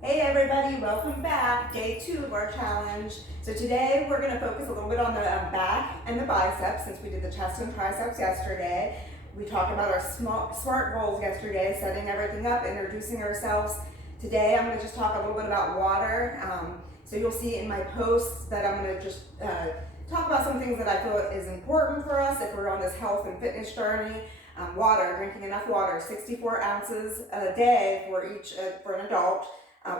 Hey everybody, welcome back. Day 2 of our challenge. So today we're going to focus a little bit on the back and the biceps since we did the chest and triceps yesterday. We talked about our SMART goals yesterday, setting everything up, introducing ourselves. Today I'm going to just talk a little bit about water. So you'll see in my posts that I'm going to just talk about some things that I feel is important for us if we're on this health and fitness journey. Water, drinking enough water, 64 ounces a day for an adult.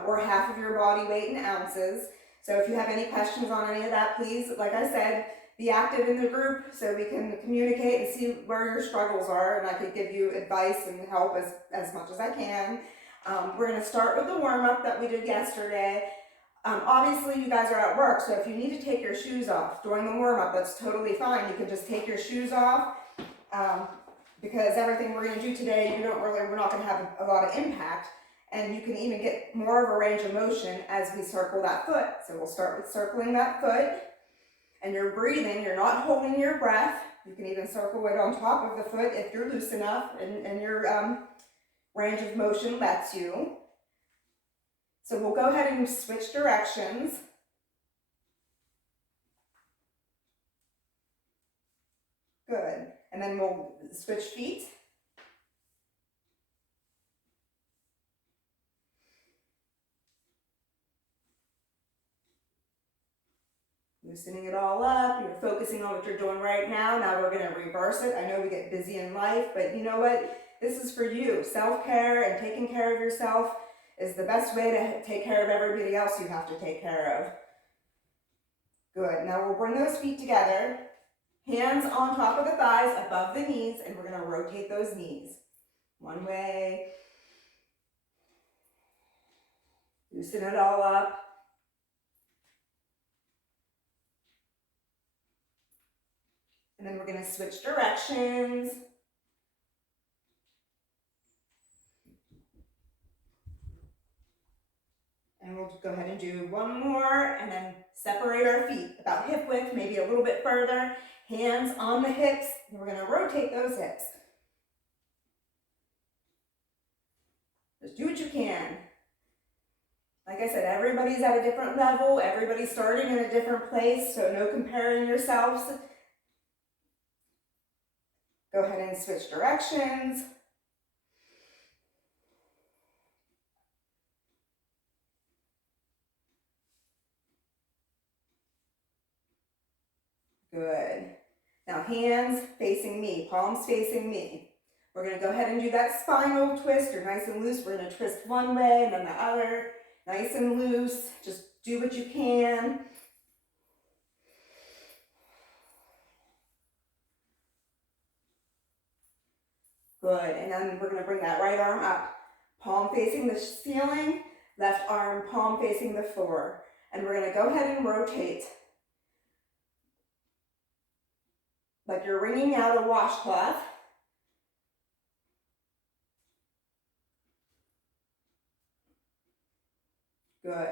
Or half of your body weight in ounces. So if you have any questions on any of that, please, like I said, be active in the group so we can communicate and see where your struggles are, and I can give you advice and help as much as I can. We're going to start with the warm-up that we did yesterday. Obviously, you guys are at work, so if you need to take your shoes off during the warm-up, that's totally fine. You can just take your shoes off because everything we're going to do today, we're not going to have a lot of impact. And you can even get more of a range of motion as we circle that foot. So we'll start with circling that foot. And you're breathing, you're not holding your breath. You can even circle it on top of the foot if you're loose enough and your range of motion lets you. So we'll go ahead and switch directions. Good. And then we'll switch feet. Loosening it all up, you're focusing on what you're doing right now. Now we're gonna reverse it. I know we get busy in life, but you know what? This is for you. Self-care and taking care of yourself is the best way to take care of everybody else you have to take care of. Good, now we'll bring those feet together. Hands on top of the thighs, above the knees, and we're gonna rotate those knees. One way. Loosen it all up. And then we're going to switch directions. And we'll go ahead and do one more and then separate our feet about hip width, maybe a little bit further. Hands on the hips, and we're going to rotate those hips. Just do what you can. Like I said, everybody's at a different level. Everybody's starting in a different place, so no comparing yourselves. Go ahead and switch directions. Good. Now hands facing me, palms facing me. We're going to go ahead and do that spinal twist. You're nice and loose. We're going to twist one way and then the other. Nice and loose. Just do what you can. Good, and then we're going to bring that right arm up. Palm facing the ceiling, left arm palm facing the floor. And we're going to go ahead and rotate. Like you're wringing out a washcloth. Good.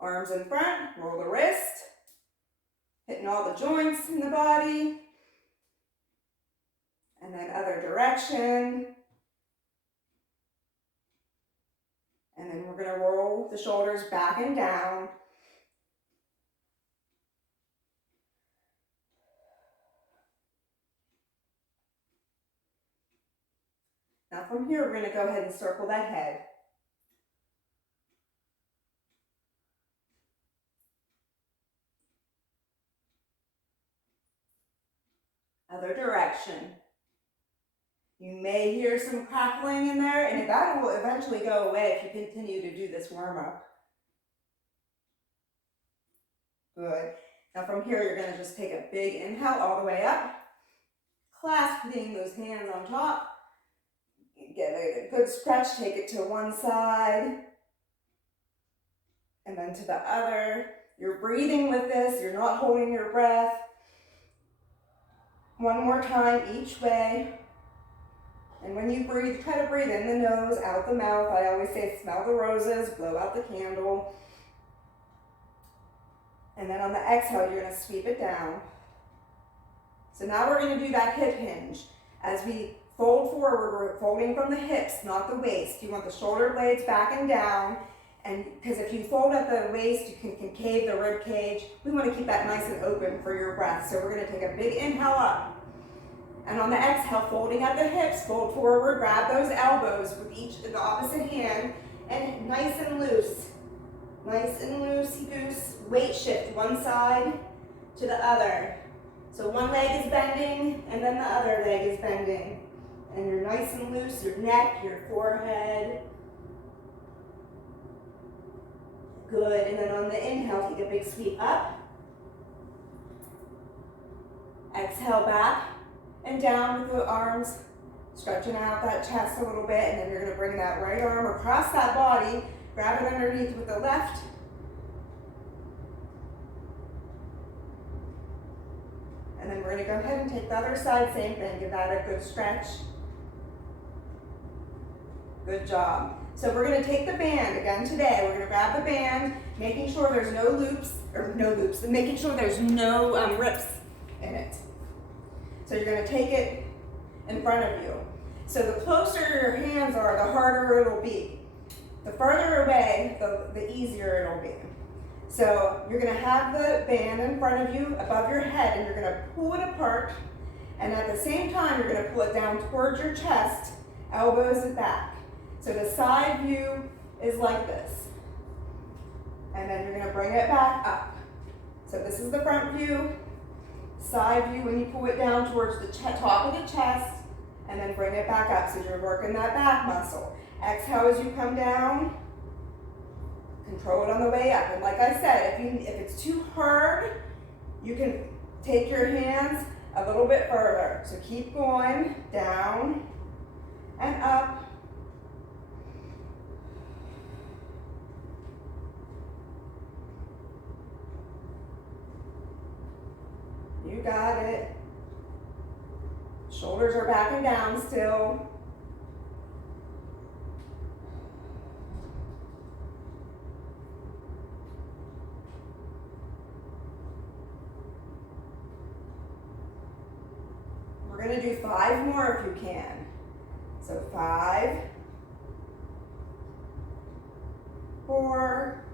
Arms in front, roll the wrist. Hitting all the joints in the body. And then other direction. And then we're going to roll the shoulders back and down. Now from here, we're going to go ahead and circle that head. Other direction. You may hear some crackling in there, and that will eventually go away if you continue to do this warm-up. Good. Now from here, you're going to just take a big inhale all the way up, clasping those hands on top. Get a good stretch, take it to one side, and then to the other. You're breathing with this, you're not holding your breath. One more time each way. And when you breathe, try to breathe in the nose, out the mouth. I always say smell the roses, blow out the candle. And then on the exhale, you're going to sweep it down. So now we're going to do that hip hinge. As we fold forward, we're folding from the hips, not the waist. You want the shoulder blades back and down. And because if you fold at the waist, you can concave the rib cage. We want to keep that nice and open for your breath. So we're going to take a big inhale up. And on the exhale, folding at the hips, fold forward, grab those elbows with each the opposite hand, and nice and loose. Nice and loosey-goose. Weight shift one side to the other. So one leg is bending, and then the other leg is bending. And you're nice and loose, your neck, your forehead. Good, and then on the inhale, take a big sweep up. Exhale back and down with the arms, stretching out that chest a little bit, and then you're gonna bring that right arm across that body, grab it underneath with the left. And then we're gonna go ahead and take the other side, same thing, give that a good stretch. Good job. So we're gonna take the band again today. We're gonna grab the band, making sure there's no loops, and making sure there's no rips in it. So you're gonna take it in front of you. So the closer your hands are, the harder it'll be. The further away, the easier it'll be. So you're gonna have the band in front of you, above your head, and you're gonna pull it apart. And at the same time, you're gonna pull it down towards your chest, elbows and back. So the side view is like this. And then you're gonna bring it back up. So this is the front view, side view when you pull it down towards the top of the chest, and then bring it back up. So you're working that back muscle. Exhale as you come down. Control it on the way up. And like I said, if it's too hard, you can take your hands a little bit further. So keep going, down and up. You got it. Shoulders are back and down still. We're going to do 5 more if you can. So 5, 4,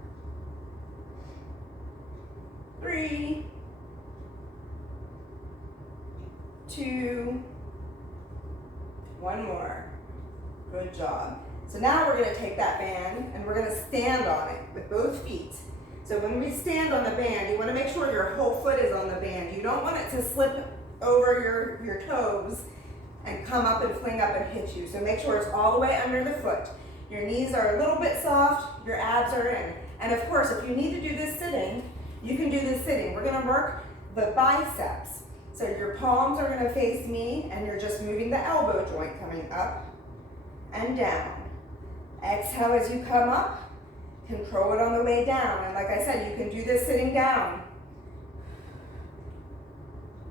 3, 2, 1 more. Good job. So now we're going to take that band and we're going to stand on it with both feet. So when we stand on the band, you want to make sure your whole foot is on the band. You don't want it to slip over your toes and come up and fling up and hit you. So make sure it's all the way under the foot. Your knees are a little bit soft, your abs are in. And of course, if you need to do this sitting, you can do this sitting. We're going to work the biceps. So your palms are going to face me, and you're just moving the elbow joint coming up and down. Exhale as you come up. Control it on the way down. And like I said, you can do this sitting down.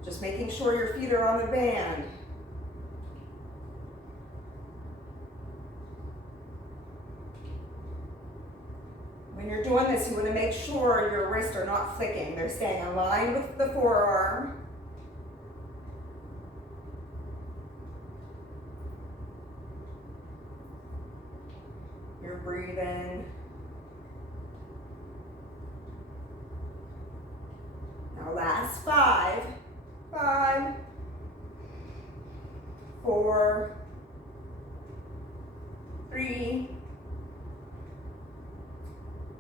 Just making sure your feet are on the band. When you're doing this, you want to make sure your wrists are not flicking. They're staying aligned with the forearm. You're breathing. Now last 5. 5, 4, 3,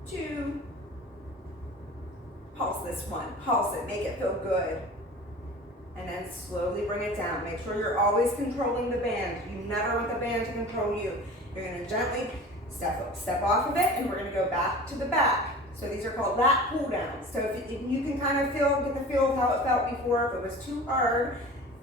2, pulse this one, pulse it, make it feel good. And then slowly bring it down. Make sure you're always controlling the band. You never want the band to control you. You're gonna gently step off of it, and we're gonna go back to the back. So these are called lat pull downs. So if you can kind of get the feel of how it felt before. If it was too hard,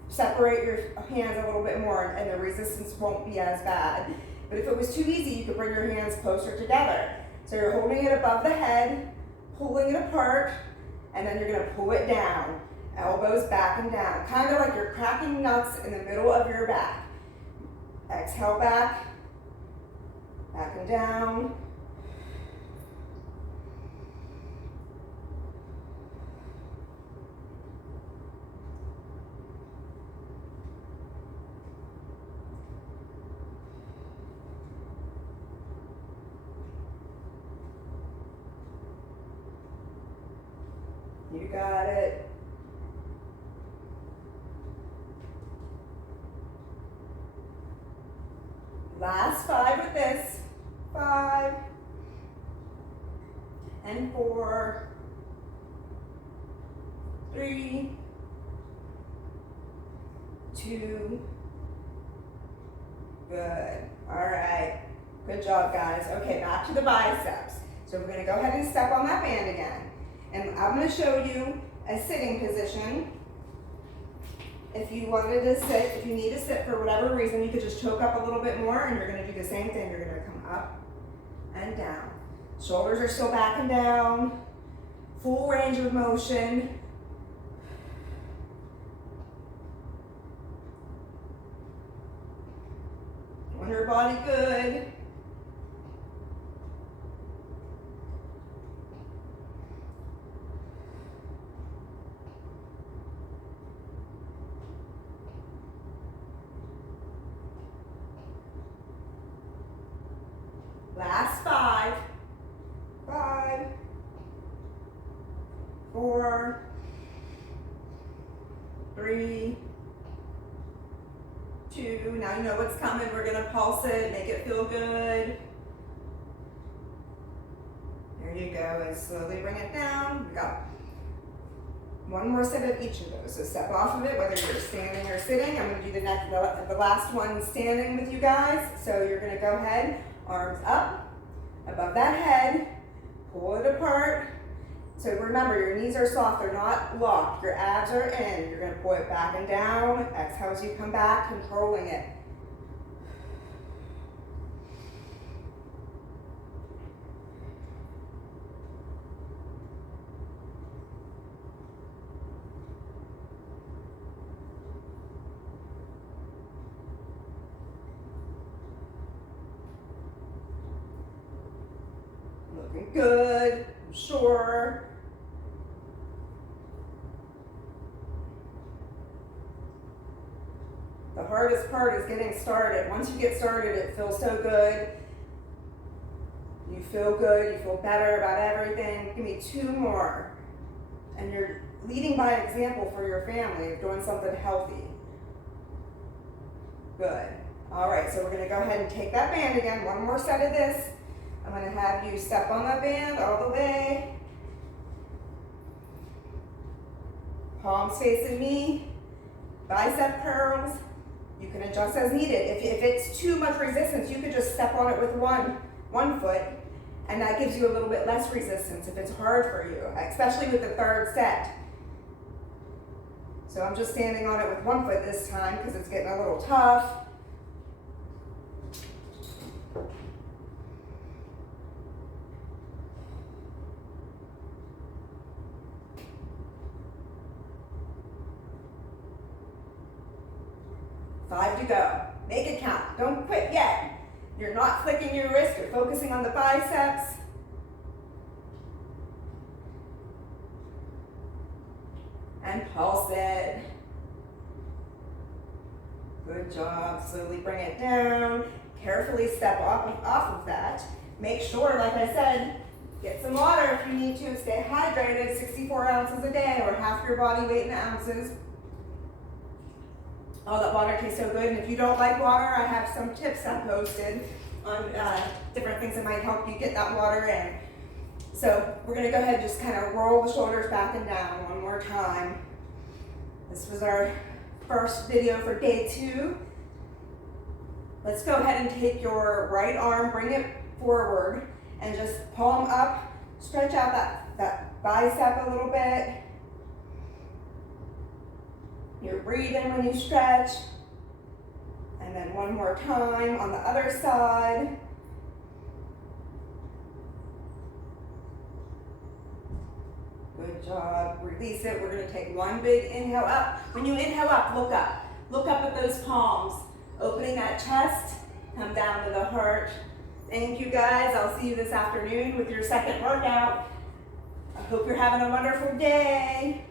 separate your hands a little bit more and the resistance won't be as bad. But if it was too easy, you could bring your hands closer together. So you're holding it above the head, pulling it apart, and then you're gonna pull it down. Elbows back and down. Kind of like you're cracking nuts in the middle of your back. Exhale back, back and down. You got it. Last 5 with this. 5 and 4, 3, 2. Good. All right. Good job, guys. Okay, back to the biceps. So we're going to go ahead and step on that band again. And I'm going to show you a sitting position. If you wanted to sit, if you need to sit for whatever reason, you could just choke up a little bit more, and you're going to do the same thing. You're going to come up and down. Shoulders are still back and down. Full range of motion. Want your body good. Last 5. 5, 4, 3, 2. Now you know what's coming. We're going to pulse it, make it feel good. There you go. And slowly bring it down. We got one more set of each of those. So step off of it, whether you're standing or sitting. I'm going to do the last one standing with you guys. So you're going to go ahead, arms up, above that head, pull it apart. So remember, your knees are soft, they're not locked. Your abs are in. You're going to pull it back and down. Exhale as you come back, controlling it. Looking good, I'm sure. The hardest part is getting started. Once you get started, it feels so good. You feel good, you feel better about everything. Give me 2 more. And you're leading by example for your family of doing something healthy. Good. All right, so we're gonna go ahead and take that band again. One more set of this. I'm going to have you step on that band all the way. Palms facing me. Bicep curls. You can adjust as needed. If it's too much resistance, you could just step on it with one foot, and that gives you a little bit less resistance if it's hard for you, especially with the 3rd set. So I'm just standing on it with 1 foot this time because it's getting a little tough. Five to go. Make it count. Don't quit yet. You're not flicking your wrist. You're focusing on the biceps. And pulse it. Good job. Slowly bring it down. Carefully step off of that. Make sure, like I said, get some water if you need to. Stay hydrated. 64 ounces a day, or half your body weight in ounces. Oh, that water tastes so good. And if you don't like water, I have some tips I posted on different things that might help you get that water in. So we're going to go ahead and just kind of roll the shoulders back and down one more time. This was our first video for day 2. Let's go ahead and take your right arm, bring it forward, and just palm up, stretch out that bicep a little bit. You're breathing when you stretch. And then one more time on the other side. Good job. Release it. We're going to take one big inhale up. When you inhale up, look up. Look up at those palms. Opening that chest. Come down to the heart. Thank you, guys. I'll see you this afternoon with your second workout. I hope you're having a wonderful day.